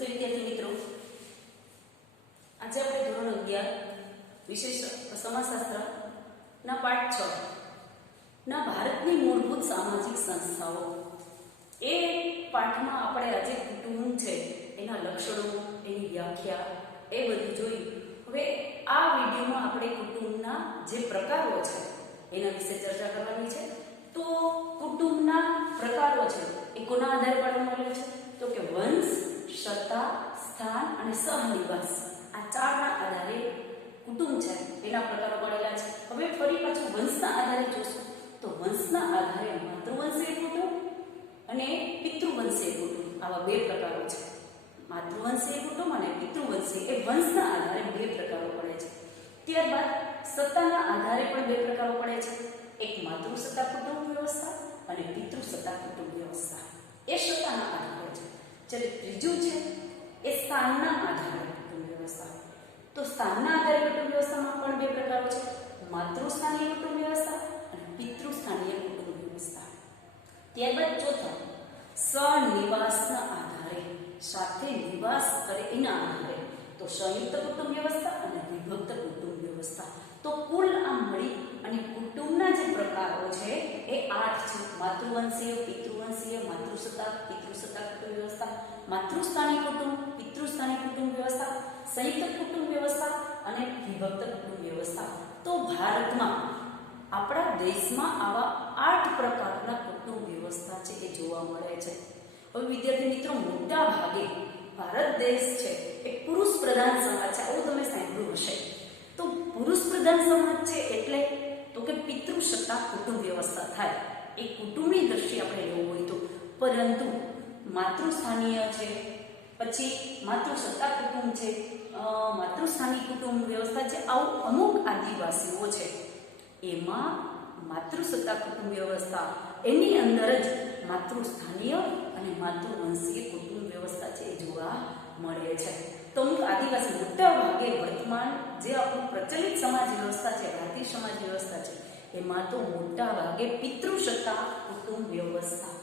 નમસ્તે વિદ્યાર્થી મિત્રો, આજે આપણે ધોરણ 11 વિશેષ સમાજશાસ્ત્ર ના પાઠ 6 ના ભારતની મૂળભૂત સામાજિક સંસ્થાઓ એ પાઠમાં આપણે આજે કુટુંબ છે એના લક્ષણો, એની વ્યાખ્યા એ બધું જોઈ. હવે આ વિડીયોમાં આપણે કુટુંબના જે પ્રકારો છે એના વિશે ચર્ચા કરવાની છે. તો કુટુંબના પ્રકારો છે એ કોના આધારે પાડવામાં આવેલા છે? તો કે વંશ, સત્તા, સ્થાન અને સહનિવાસ, આ ચારના આધારે કુટુંબ છે એના પ્રકારો પડેલા છે. હવે ફરી પાછું વંશના આધારે જોશું તો વંશના આધારે માતૃવંશીય કુટુંબ અને પિતૃવંશીય કુટુંબ, આવા બે પ્રકારો છે. માતૃવંશીય કુટુંબ અને પિતૃવંશીય એ વંશના આધારે બે પ્રકારો પડે છે. ત્યારબાદ સત્તાના આધારે પણ બે પ્રકારો પડે છે. એક માતૃસત્તા કુટુંબ વ્યવસ્થા અને પિતૃસત્તા કુટુંબ વ્યવસ્થા, એ સત્તાના આધારે છે. જ્યારે ત્રીજું છે એ સ્થાનના આધારે કુટુંબ વ્યવસ્થા. તો સ્થાનના આધારે કુટુંબ વ્યવસ્થામાં પણ બે પ્રકારો છે, માતૃસ્થાનીય કુટુંબ વ્યવસ્થા અને પિતૃસ્થાનીય કુટુંબ વ્યવસ્થા. ત્યારબાદ ચોથા સહનિવાસના આધારે, સાથે નિવાસ કરે એના આધારે, તો સંયુક્ત કુટુંબ વ્યવસ્થા અને વિભક્ત કુટુંબ વ્યવસ્થા. તો કુલ આ મળી અને કુટુંબના જે પ્રકારો છે એ 8 છે. માતૃવંશીય, પિતૃવંશીય, માતૃસત્તા, પિતૃસત્તા કુટુંબ વ્યવસ્થા, માતૃસ્થાની કુટુંબ, પિતૃસ્થાની કુટુંબ વ્યવસ્થા, સંયુક્ત કુટુંબ વ્યવસ્થા અને વિભક્ત કુટુંબ વ્યવસ્થા. તો ભારતમાં, આપણા દેશમાં આવા 8 પ્રકારના કુટુંબ વ્યવસ્થા છે એ જોવા મળે છે. હવે વિદ્યાર્થી મિત્રો, મોટા ભાગે ભારત દેશ છે એ પુરુષ પ્રધાન સમાજ છે, આવું તમે સાંભળ્યું હશે. તો પુરુષ પ્રધાન સમાજ છે એટલે તો કે પિતૃસત્તા કુટુંબ વ્યવસ્થા થાય, એ કુટુંબની દ્રષ્ટિએ આપણે લેવું હોય તો. પરંતુ માતૃસ્થાનીય છે, પછી માતૃસત્તા કુટુંબ છે, માતૃસ્થાની કુટુંબ વ્યવસ્થા છે, આવું અમુક આદિવાસીઓ છે એમાં માતૃસત્તા કુટુંબ વ્યવસ્થા, એની અંદર જ માતૃસ્થાનીય અને માતૃવંશીય કુટુંબ વ્યવસ્થા છે એ જોવા મળે છે. તો અમુક આદિવાસી, મોટા ભાગે વર્તમાન જે આપણું પ્રચલિત સમાજ વ્યવસ્થા છે, ભારતીય સમાજ વ્યવસ્થા છે, એમાં તો મોટા ભાગે પિતૃસત્તા કુટુંબ વ્યવસ્થા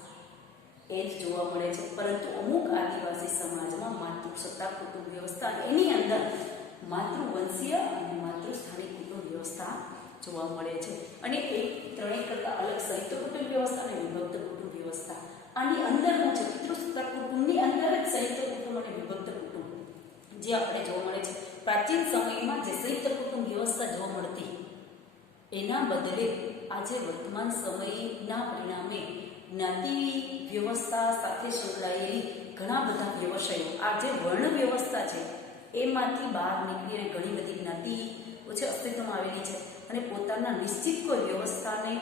એ જ જોવા મળે છે. પરંતુ અમુક આદિવાસી સમાજમાં માતૃસત્તા કુટુંબ વ્યવસ્થા, એની અંદર માતૃવંશીય અને માતૃસ્થાનિક કુટુંબ વ્યવસ્થા જોવા મળે છે. અને એ ત્રણેય કરતા અલગ સંયુક્ત કુટુંબ વ્યવસ્થા અને વિભક્ત કુટુંબ વ્યવસ્થા. આની અંદરનું છે પિતૃસત્તા કુટુંબની અંદર જ સંયુક્ત કુટુંબ અને વિભક્ત કુટુંબ જે આપણે જોવા મળે છે. પ્રાચીન સમયમાં જે સંયુક્ત કુટુંબ વ્યવસ્થા જોવા મળતી, એના બદલે આજે વર્તમાન સમયના પરિણામે જ્ઞાતિ વ્યવસ્થા સાથે સંકળાયેલી ઘણા બધા વ્યવસાયો, આ જે વર્ણ વ્યવસ્થા છે એમાંથી બહાર નીકળીને ઘણી બધી જ્ઞાતિઓ છે અસ્તિત્વમાં આવેલી છે અને પોતાના નિશ્ચિત કોઈ વ્યવસ્થાને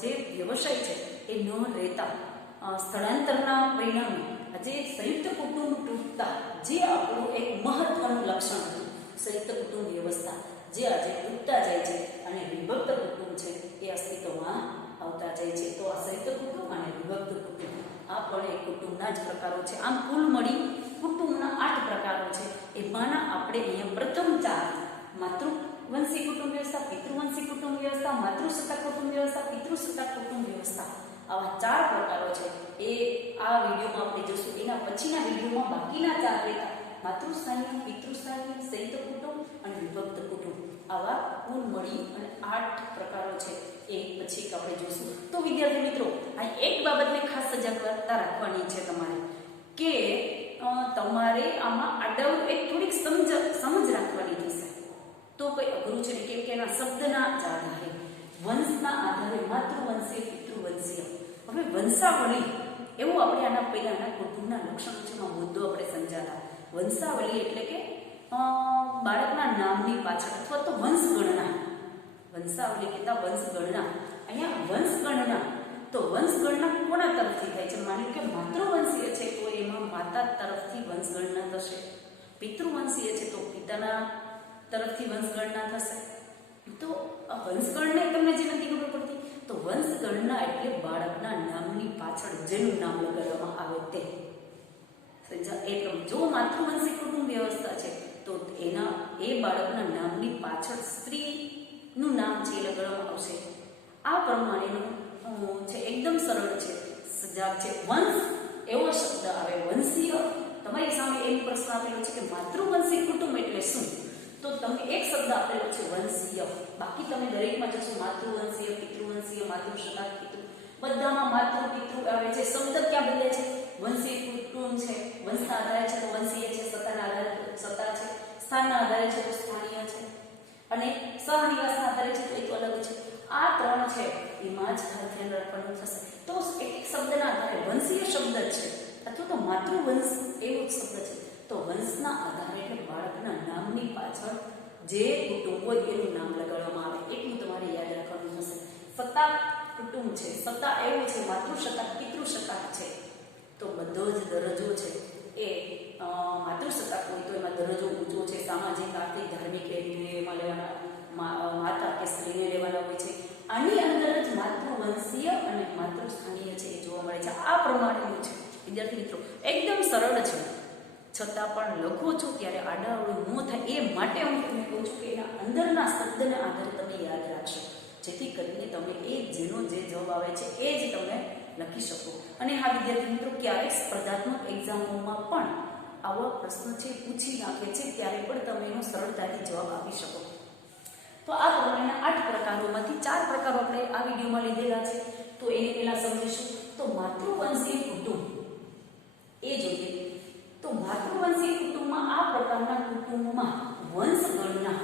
જે વ્યવસાય છે એ ન રહેતા સ્થળાંતરના પરિણામે આજે સંયુક્ત કુટુંબ તૂટતા, જે આપણું એક મહત્વનું લક્ષણ હતું સંયુક્ત કુટુંબ વ્યવસ્થા, જે આજે તૂટતા જાય છે અને વિભક્ત કુટુંબ છે એ અસ્તિત્વમાં આવતા જાય છે. તો આ સંયુક્ત કુટુંબ અને વિભક્ત કુટુંબ આ પણ એક કુટુંબના જ પ્રકારો છે. આમ કુલ મળી કુટુંબના 8 પ્રકારો છે. એમાંના આપણે અહીંયા પ્રથમ 4 માતૃવંશી કુટુંબ વ્યવસ્થા, પિતૃવંશી કુટુંબ વ્યવસ્થા, માતૃસત્તા કુટુંબ વ્યવસ્થા, પિતૃસત્તા કુટુંબ વ્યવસ્થા, આવા 4 પ્રકારો છે એ આ વિડીયોમાં આપણે જોશું. એના પછીના વિડીયોમાં બાકીના 4 રહેતા માતૃસ્થાનીય, પિતૃસ્થાનીય, સંયુક્ત કુટુંબ અને વિભક્ત કુટુંબ, આવા કુલ મળી અને 8 પ્રકારો છે એ પછી આપણે જોશું. તો વિદ્યાર્થી મિત્રો, આ એક બાબતને ખાસ સજાગતા રાખવાની છે તમારે, કે તમારે આમાં આડવ એક થોડીક સમજ રાખવાની થશે. તો કોઈ અઘરું છે કેમ કે એના શબ્દના જ આધારે, વંશના આધારે માતૃવંશીય, પિતૃવંશીય. હવે વંશાવળી એવું આપણે આના પહેલાના કુટુંબના લક્ષણો છે એમાં મુદ્દો આપણે સમજાતા. વંશાવળી એટલે કે બાળકના નામની પાછળ અથવા તો વંશગણના, વંશાવળી કહેતા વંશગણના. અહીંયા વંશગણના, તો વંશગણના કોના તરફથી થાય છે? માની કે માતૃવંશીય છે તો એમાં માતા તરફથી વંશગણના થશે, પિતૃવંશીય છે તો પિતાના તરફથી વંશગણના થશે. તો આ વંશગણના તમને જે નથી ખબર પડતી, તો વંશગણના એટલે બાળકના નામની પાછળ જેનું નામ લગાડવામાં આવે તે. એટલે જો માતૃવંશી કુટુંબ વ્યવસ્થા છે તો એના એ બાળકના નામની પાછળ સ્ત્રીનું નામ છે એ લગાડવામાં આવશે. આ પ્રમાણેનું છે એકદમ સરળ છે, સજાગ છે. વંશ એવો શબ્દ આવે, વંશીય તમારી સામે એમ પ્રશ્ન આપેલો છે કે માતૃવંશી કુટુંબ એટલે શું, તો તમને એક શબ્દ આપેલો છે વંશીય. બાકી તમે દરેકમાં જશો માતૃવંશીય, પિતૃવંશીય, માતૃશતાક, પિતૃ, બધામાં માતૃ પિતૃ આવે છે. શબ્દ ક્યાં બદલે છે? વંશી કુટુંબ છે, વંશના આધારે છે તો વંશીય છે, સત્તાના આધારે સત્તા છે, સ્થાનના આધારે છે તો સ્થાનીય છે, અને સહનિવાસના આધારે છે તો એ તો અલગ છે. આ ત્રણ છે એમાં જ ખાસ ધ્યાન રાખવાનું થશે. તો એક એક શબ્દના આધારે વંશીય શબ્દ છે અથવા તો માતૃવંશ એવો શબ્દ છે. તો વંશના આધારે એટલે બાળકના નામની પાછળ જે કુટુંબ હોય એનું નામ લગાડવામાં આવે. એટલું તમારે યાદ રાખવાનું થશે. સત્તા કુટુંબ છે, સત્તા એવું છે, માતૃશતાક, પિતૃશતાક છે. તો બધો જ દરજ્જો છે એ માતૃશતાક હોય તો એમાં દરજ્જો ઊંચો છે, સામાજિક, આર્થિક, ધાર્મિક એમાં લેવાના માતા કે સ્ત્રીને લેવાના હોય છે. આની અંદર જ માતૃવંશીય અને માતૃસ્થાનીય છે એ જોવા મળે છે. આ પ્રમાણેનું છે વિદ્યાર્થી મિત્રો. એકદમ સરળ છે, છતાં પણ લખો છો ત્યારે આડાઅવળું ન થાય એ માટે હું તમને કહું છું કે એના અંદરના શબ્દના આધારે તમે યાદ રાખશો, જેથી કરીને તમે એ જેનો જે જવાબ આવે છે એ જ તમે લખી શકો. અને હા વિદ્યાર્થી મિત્રો, ક્યારેક સ્પર્ધાત્મક એક્ઝામોમાં પણ આવો પ્રશ્ન છે પૂછી નાખે છે, ત્યારે પણ તમે એનો સરળતાથી જવાબ આપી શકો. તો આ પ્રમાણેના 8 પ્રકારોમાંથી 4 પ્રકારો આપણે આ વિડીયોમાં લીધેલા છે. તો એને પહેલા સમજીશું. તો માતૃવંશી કુટુંબ એ જોઈએ. તો માતૃવંશી કુટુંબમાં આ પ્રકારના કુટુંબમાં વંશ ગણના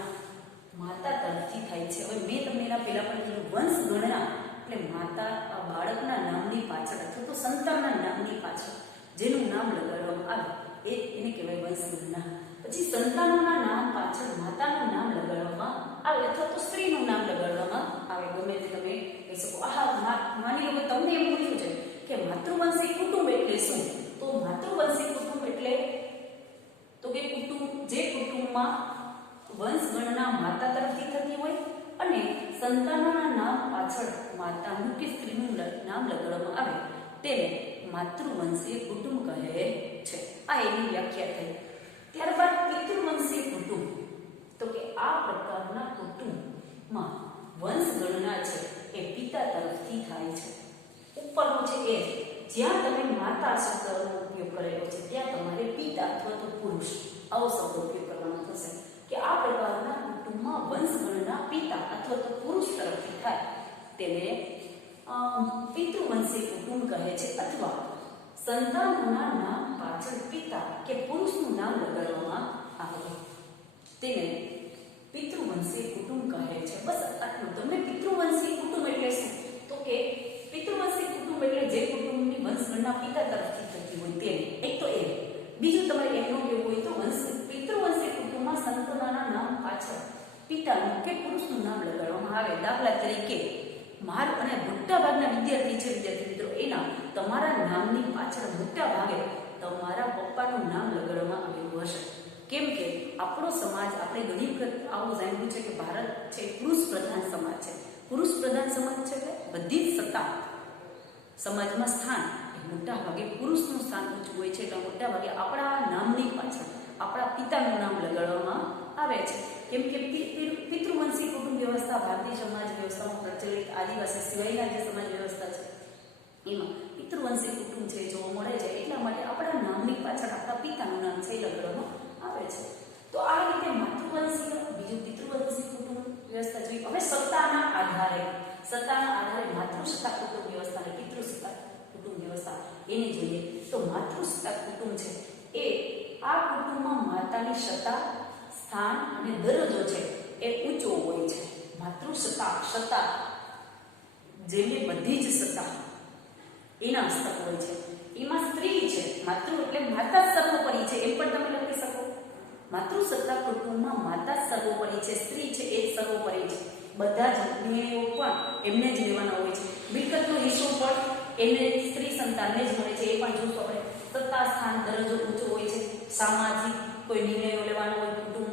માતા તરફથી થાય છે. હવે મેં તમને એના પહેલા પણ કીધું, વંશ ગણના એટલે માતા બાળકના નામની પાછળ અથવા તો સંતાનના નામની પાછળ જેનું નામ લગાડવામાં આવે એને કહેવાય વંશ ગણના. પછી સંતાનોના નામ પાછળ માતાનું નામ લગાડવામાં આવે અથવા તો સ્ત્રીનું નામ લગાડવામાં આવે. ગમે તે તમે કહી શકો. માની લો કે તમને એમ પૂછ્યું છે કે માતૃવંશી કુટુંબ એટલે શું, તો માતૃવંશી કુટુંબ એટલે તો કે કુટુંબ જે કુટુંબમાં વંશ ગણના માતા તરફથી થતી હોય અને સંતાનોના નામ પાછળ માતાનું કે સ્ત્રીનું નામ લગાડવામાં આવે તેને માતૃવંશીય કુટુંબ કહે છે. આ એની વ્યાખ્યા થઈ. ત્યારબાદ પિતૃવંશી કુટુંબ, તો કે આ પ્રકારના કુટુંબમાં વંશ ગણના છે એ પિતા તરફથી થાય છે. ઉપરનું છે એ જ્યાં તમે માતા શબ્દનો ઉપયોગ કરેલો છે ત્યાં તમારે પિતા અથવા તો પુરુષ આવો શબ્દ ઉપયોગ કરવાનો થશે કે આ પ્રકારના કુટુંબમાં વંશ ગણના પિતા અથવા તો પુરુષ તરફથી થાય તેને પિતૃવંશી કુટુંબ કહે છે. અથવા સંતાનોના નામ પાછળ પિતા કે પુરુષનું નામ લગાડવામાં આવે તેને પિતૃવંશી કુટુંબ કહે છે. બસ આટલું. તમને પિતૃવંશી કુટુંબ એટલે શું, તો કે પિતૃવંશી કુટુંબ એટલે જે કુટુંબની વંશગણના પિતા તરફથી થતી હોય તેને. એક તો એ. બીજું તમારે એમનું કેવું હોય તો પિતૃવંશી કુટુંબમાં સંતાનોના નામ પાછળ પિતાનું કે પુરુષનું નામ લગાડવામાં આવે. દાખલા તરીકે મારું અને મોટા ભાગના વિદ્યાર્થી છે વિદ્યાર્થી મિત્રો, એના તમારા નામની પાછળ મોટા ભાગે તમારા પપ્પાનું નામ લગાડવામાં આવેલું હશે. કેમ કે આપણો સમાજ, આપણે ઘણી વખત આવું જાણ્યું છે કે ભારત છે પુરુષ પ્રધાન સમાજ છે. પુરુષ પ્રધાન સમાજ છે એટલે બધી જ સત્તા સમાજમાં સ્થાન મોટા ભાગે પુરુષનું સ્થાન ઊંચું હોય છે. એટલે મોટા ભાગે આપણા નામની પાછળ આપણા પિતાનું નામ લગાડવામાં આવે છે. કેમ કે પિતૃવંશી કુટુંબ વ્યવસ્થા ભારતીય સમાજ વ્યવસ્થામાં પ્રચલિત આદિવાસી સિવાયના જે સમાજ વ્યવસ્થા છે એમાં પિતૃવંશી કુટુંબ છે જોવા મળે છે. એટલા માટે આપણા નામની પાછળ આપણા પિતાનું નામ છે લગાડવામાં આવે છે. તો આ રીતે માતૃવંશીય, બીજું પિતૃવંશી કુટુંબ વ્યવસ્થા જોઈ. હવે સત્તાના આધારે માતૃસત્તા કુટુંબ વ્યવસ્થા અને પિતૃસત્તા કુટુંબ વ્યવસ્થા એને જોઈએ. તો માતૃસત્તા કુટુંબ છે એ આ કુટુંબમાં માતાની સત્તા, સ્થાન અને દરજ્જો છે એ ઊંચો હોય છે. માતૃસત્તા જેને બધી જ સત્તા એના હસ્તક હોય છે. એમાં સ્ત્રી છે, માતૃ એટલે માતા સર્વોપરી છે એમ પણ તમે લખી શકો. માતૃસત્તા કુટુંબમાં માતા સર્વોપરી છે, સ્ત્રી છે એ સર્વોપરી છે. બધા જ નિર્ણયો પણ એમને જ લેવાના હોય છે. મિલકતનો હિસ્સો પણ એને સ્ત્રી સંતાનને જ મળે છે. એ પણ જોશું આપણે. સત્તા, સ્થાન, દરજ્જો ઊંચો હોય છે. સામાજિક કોઈ નિર્ણયો લેવાના હોય, કુટુંબ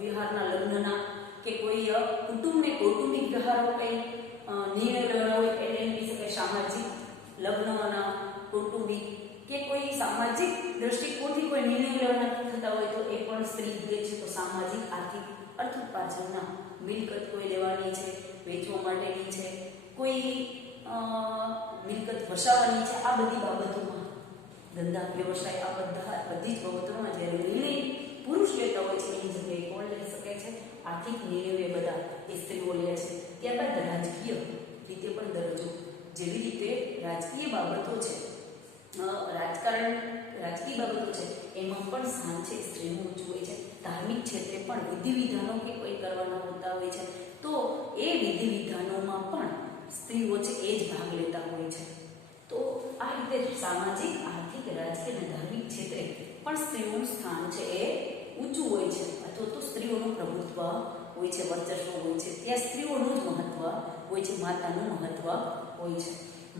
વિહારના, લગ્નના કે કોઈ કુટુંબને કૌટુંબિક વ્યવહારો કઈ નિર્ણય લેવાના હોય એટલે એને કહી શકાય સામાજિક. લગ્નના, કૌટુંબિક કે કોઈ સામાજિક દ્રષ્ટિકોણથી કોઈ નિર્ણય લેવાના થતા હોય તો એ પણ સ્ત્રી લે છે. તો સામાજિક, આર્થિક અર્થોપાર્જનના મિલકત કોઈ લેવાની છે, વેચવા માટેની છે, કોઈ મિલકત વસાવવાની છે, આ બધી બાબતોમાં ધંધા વ્યવસાય આ બધી જ બાબતોમાં જ્યારે નિર્ણય પુરુષ લેતા હોય છે એની જગ્યાએ કોણ લઈ શકે છે? આર્થિક નિર્ણયો એ બધા એ સ્ત્રીઓ લે છે. ત્યારબાદ રાજકીય રીતે પણ દરજ્જો, જેવી રીતે રાજકીય બાબતો છે, રાજકીય બાબતો છે એમાં પણ સ્થાન છે સ્ત્રીનું ઊંચું હોય છે. ધાર્મિક ક્ષેત્રે પણ વિધિ વિધાનો કે કોઈ કરવાના હોતા હોય છે તો એ વિધિ વિધાનોમાં પણ સ્ત્રીઓ છે એ જ ભાગ લેતા હોય છે. તો આ રીતે સામાજિક, આર્થિક, રાજકીય અને ધાર્મિક ક્ષેત્રે પણ સ્ત્રીઓનું સ્થાન છે એ ઊંચું હોય છે, અથવા તો સ્ત્રીઓનું પ્રભુત્વ હોય છે, વર્ચસ્વ હોય છે. ત્યાં સ્ત્રીઓનું જ મહત્વ હોય છે, માતાનું મહત્વ હોય છે.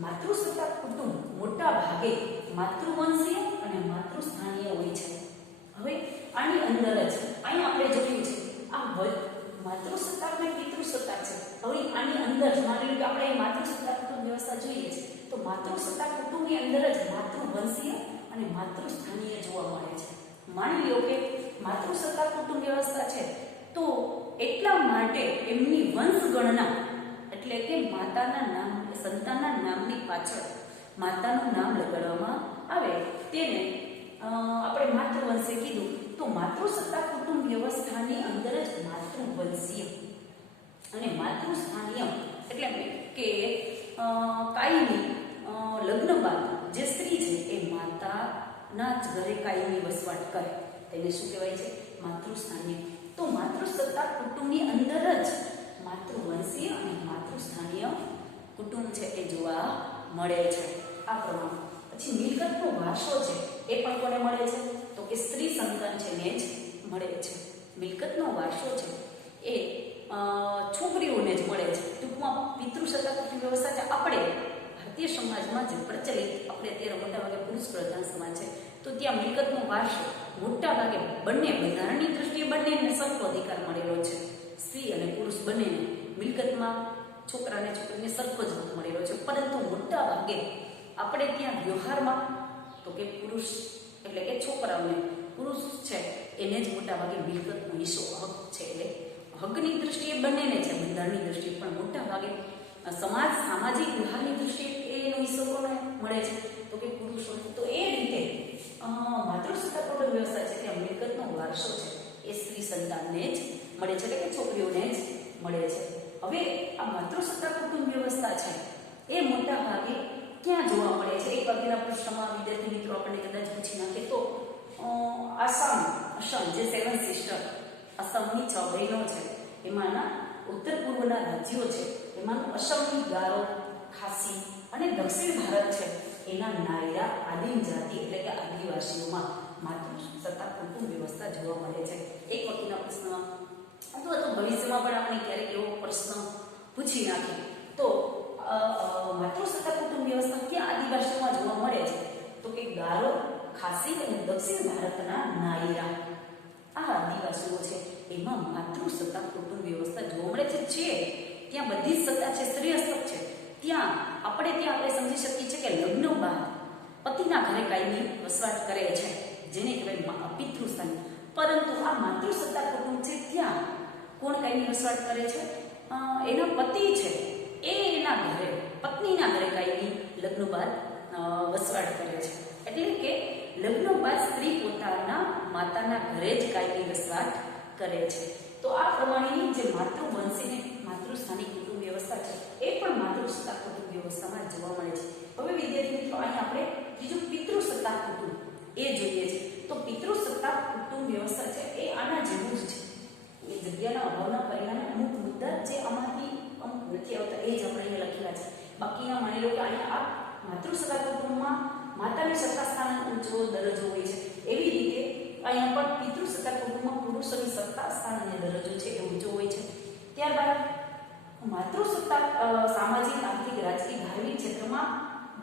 માતૃસત્તાક કુટુંબ મોટા ભાગે માતૃવંશીય અને માતૃસ્થાનીય હોય છે. હવે આની અંદર જ અહીં આપણે જોયું છે આ માતૃસત્તાક અને પિતૃસત્તાક છે. હવે આની અંદર માની લો કે આપણે માતૃસત્તાક કુટુંબ વ્યવસ્થા જોઈએ છે તો માતૃસત્તાક કુટુંબની અંદર જ માતૃવંશીય અને માતૃસ્થાનીય જોવા મળે છે. માની લો કે માતૃસત્તાક કુટુંબ વ્યવસ્થા છે તો એટલા માટે એમની વંશગણના એટલે કે માતાના નામ, સંતાનના નામની પાછળ માતાનું નામ લગાડવામાં આવે તેને આપણે માતૃવંશીય કીધું. તો માતૃસત્તાક કુટુંબ વ્યવસ્થાની અંદર જ માતૃવંશીય અને માતૃસ્થાનીય એટલે કે કાયમી લગ્ન બાદ જે સ્ત્રી છે એ માતાના જ ઘરે કાયમી વસવાટ કરે તેને શું કહેવાય છે? માતૃસ્થાનીય. તો માતૃસત્તાક કુટુંબની અંદર જ માતૃવંશીય અને માતૃસ્થાનીય કુટુંબ છે એ જોવા મળે છે. આ પ્રમાણે પછી મિલકતનો વારસો છે એ પણ કોને મળે છે? તો કે સ્ત્રી સંતાન છે ને જ મળે છે. મિલકતનો વારસો છે એ છોકરીઓને જ મળે છે. ટૂંકમાં પિતૃસત્તાક કુટુંબ વ્યવસ્થા છે આપણે ભારતીય સમાજમાં જે પ્રચલિત, આપણે અત્યારે મોટા ભાગે પુરુષ પ્રધાન સમાજ છે તો ત્યાં મિલકતનો વારસો મોટા ભાગે બંને બંધારણની દ્રષ્ટિએ બંનેને સરખો અધિકાર મળેલો છે. સ્ત્રી અને પુરુષ બંનેને મિલકતમાં છોકરાને છોકરીને સરખો જ હક મળેલો છે. પરંતુ મોટા ભાગે આપણે ત્યાં વ્યવહારમાં તો કે પુરુષ એટલે કે છોકરાઓને, પુરુષ છે એને જ મોટા ભાગે મિલકતનો હિસ્સો હક છે એ હકની દ્રષ્ટિએ બંનેને છે, બંધારણની દ્રષ્ટિએ પણ મોટા ભાગે સામાજિક વ્યવહારની દ્રષ્ટિએ એનો હિસ્સો કોને મળે છે? તો કે પુરુષોને. તો એ રીતે માતૃસત્તાક કુટુંબ વ્યવસ્થા છે ત્યાં મિલકતનો વારસો છે એ સ્ત્રી સંતાનને જ મળે છે, એટલે કે છોકરીઓને જ મળે છે. હવે આ માતૃસત્તાક કુટુંબ વ્યવસ્થા છે એ મોટા ભાગે ક્યાં જોવા મળે છે? એક આગળના પ્રશ્નમાં વિદ્યાર્થી મિત્રો આપણને કદાચ પૂછી નાખે તો આસામ જે 7 સિસ્ટર આસામની 6 બહેનો છે એમાંના ઉત્તર પૂર્વના રાજ્યો છે એમાંનું અસમની ગારો, ખાસી અને દક્ષિણ ભારત છે એના નાયરા આદિમ જાતિ એટલે કે આદિવાસીઓમાં માતૃસત્તાક કુટુંબ વ્યવસ્થા જોવા મળે છે. એક વખતના પ્રશ્નમાં અથવા તો ભવિષ્યમાં પણ આપણે ક્યારેક એવો પ્રશ્ન પૂછી નાખે તો માતૃસત્તાક કુટુંબ વ્યવસ્થા ક્યાં આદિવાસીઓમાં જોવા મળે છે? તો કે ગારો, ખાસી અને દક્ષિણ ભારતના નાયરા આ આદિવાસીઓ છે એમાં માતૃસત્તાક કુટુંબ વ્યવસ્થા જોવા મળે છે. ત્યાં બધી જ સત્તા છે, સ્ત્રી હસ્તક છે. ત્યાં આપણે સમજી શકીએ છીએ કે લગ્ન બાદ પતિના ઘરે કાયમી વસવાટ કરે છે જેને કહેવાય પિતૃસ્થાન. પરંતુ આ માતૃસત્તાક કુટુંબ છે ત્યાં કોણ કાયમી વસવાટ કરે છે? એના પતિ છે એ એના ઘરે, પત્નીના ઘરે કાયમી લગ્ન બાદ વસવાટ કરે છે. એટલે કે લગ્ન બાદ સ્ત્રી પોતાના માતાના ઘરે જ કાયમી વસવાટ કરે છે. તો આ પ્રમાણેની જે માતૃવંશી ને માતૃસ્થાનિક કુટુંબ વ્યવસ્થા છે એ પણ માતૃસત્તાક કુટુંબ વ્યવસ્થામાં જોવા મળે છે. હવે વિદ્યાર્થી મિત્રો અહીં આપણે બીજું પિતૃસત્તાક કુટુંબ એ જોઈએ છે. તો પિતૃસત્તાક કુટુંબ વ્યવસ્થા છે એ આના જેવું જ છે. એ જગ્યાના અભાવના પરિણામે અમુક મુદ્દા જે આમાંથી અમુક નથી આવતા એ જ આપણે અહીંયા લખેલા છે. બાકીના માની લો કે અહીંયા આ માતૃસત્તાક કુટુંબમાં માતાની સત્તા સ્થાન ઊંચો દરજ્જો હોય છે એવી રીતે અહીંયા પણ પિતૃસત્તાક કુટુંબમાં પુરુષોની સત્તા સ્થાન અને દરજ્જો છે એ ઊંચો હોય છે. ત્યારબાદ માતૃસત્તાક સામાજિક, આર્થિક, રાજકીય, ધાર્મિક ક્ષેત્રમાં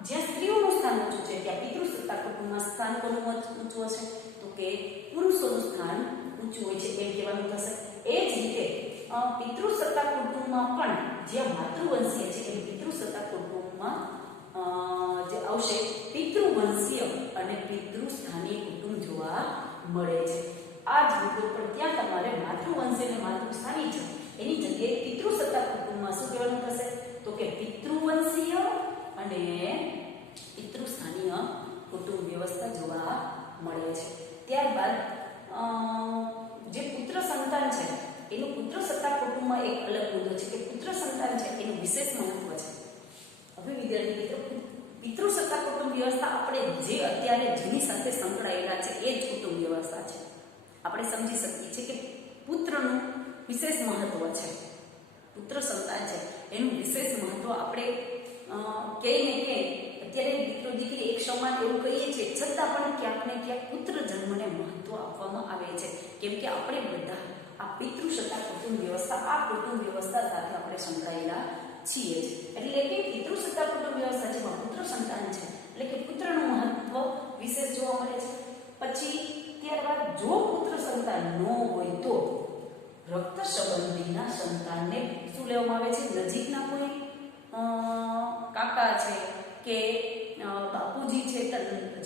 જ્યાં સ્ત્રીઓનું સ્થાન ઊંચું છે ત્યાં પિતૃસત્તાક કુટુંબમાં સ્થાન કોનું ઊંચું હશે? તો કે પુરુષોનું સ્થાન ઊંચું હોય છે એમ કહેવાનું થશે. એ જ રીતે પિતૃસત્તાક કુટુંબમાં પણ જ્યાં માતૃવંશીય છે એમ પિતૃસત્તાક કુટુંબમાં જે આવશે પિતૃવંશીય અને પિતૃસ્થાનીય કુટુંબ જોવા મળે છે. આ જ મુદ્દો પણ ત્યાં તમારે માતૃવંશીય અને માતૃસ્થાનીય છે એની જગ્યાએ પિતૃસત્તાક કુટુંબમાં શું કહેવાનું થશે? તો કે પિતૃવંશીય અને પિતૃસ્થાનીય કુટુંબ વ્યવસ્થા વ્યવસ્થા આપણે જે અત્યારે જેની સાથે સંકળાયેલા છે એ જ કુટુંબ વ્યવસ્થા છે. આપણે સમજી શકીએ છીએ કે પુત્રનું વિશેષ મહત્વ છે. પુત્ર સંતાન છે એનું વિશેષ મહત્વ આપણે કહીએ ને કે અત્યારે દીકરો દીકરી એક સમાન એવું કહીએ છીએ, છતાં પણ ક્યાંક ને ક્યાંક પુત્ર જન્મને મહત્વ આપવામાં આવે છે. કેમ કે આપણે બધા આ પિતૃસત્તા કુટુંબ વ્યવસ્થા, આ કુટુંબ વ્યવસ્થા સાથે આપણે સંકળાયેલા છીએ જ. એટલે કે પિતૃસત્તા કુટુંબ વ્યવસ્થા જેમાં પુત્ર સંતાન છે એટલે કે પુત્રનું મહત્વ વિશેષ જોવા મળે છે. પછી ત્યારબાદ જો પુત્ર સંતાન ન હોય તો રક્ત સંબંધીના સંતાનને શું લેવામાં આવે છે? નજીકના કોઈ કાકા છે કે બાપુજી છે,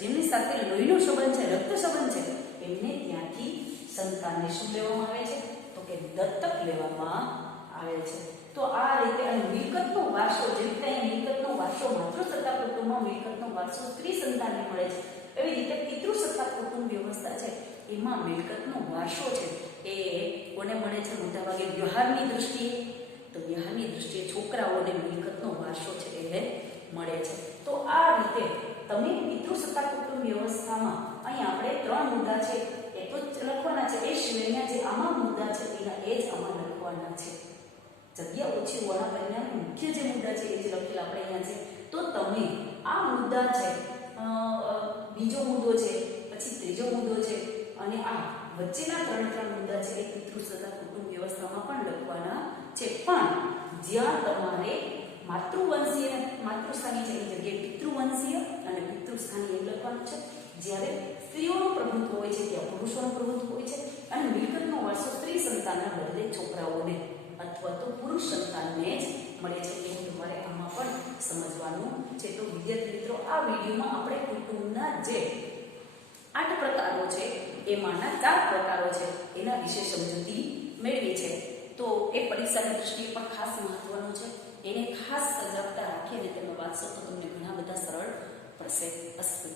જેમની સાથે લોહીનો સંબંધ છે, રક્ત સંબંધ છે, એમને ત્યાંથી સંતાનને શું લેવામાં આવે છે? તો કે દત્તક લેવામાં આવે છે. તો આ રીતે અને મિલકતનો વારસો, જે રીતે અહીંયા મિલકતનો વારસો માતૃસત્તા કુટુંબમાં મિલકતનો વારસો સ્ત્રી સંતાનને મળે છે, એવી રીતે પિતૃસત્તા કુટુંબ વ્યવસ્થા છે એમાં મિલકતનો વારસો છે એ કોને મળે છે? મોટાભાગે વ્યવહારની દ્રષ્ટિએ. તો વ્યવહારની દ્રષ્ટિએ છોકરાઓને મિલકતનો વારસો છે એ મળે છે. તો આ રીતે તમે પિતૃસત્તા કુટુંબ વ્યવસ્થામાં અહીંયા આપણે 3 મુદ્દા છે એ તો લખવાના છે, એ સિવાયના જે આમાં મુદ્દા છે એના એ જ આમાં લખવાના છે. જગ્યા ઓછી હોવાના પરિણામે મુખ્ય જે મુદ્દા છે એ જ લખેલા આપણે અહીંયા છે. તો તમે આ મુદ્દા છે, બીજો મુદ્દો છે, પછી ત્રીજો મુદ્દો છે અને આ વચ્ચેના 3 મુદ્દા છે એ પિતૃસત્તા કુટુંબ વ્યવસ્થામાં પણ લખવાના છે. પણ જ્યાં તમારે માતૃવંશીય માતૃસ્થાની છે એની જગ્યાએ પિતૃવંશીય અને પિતૃસ્થાની એમ લખવાનું છે. જ્યારે સ્ત્રીઓનું પ્રભુત્વ હોય છે ત્યાં પુરુષોનું પ્રભુત્વ હોય છે અને મિલકતનો વારસો સ્ત્રી સંતાનના બદલે છોકરાઓને અથવા તો પુરુષ સંતાનને જ મળે છે. એવું તમારે આમાં પણ સમજવાનું છે. તો વિદ્યાર્થી મિત્રો, આ વિડીયોમાં આપણે કુટુંબના જે 8 પ્રકારો છે એમાંના 4 પ્રકારો છે એના વિશે સમજૂતી મેળવી છે. તો એ પરીક્ષાની દ્રષ્ટિએ પણ ખાસ મહત્વનું છે. એને ખાસ સજાગતા રાખીને તમે વાંચશો તો તમને ઘણા બધા સરળ પડશે. અસ્તુ.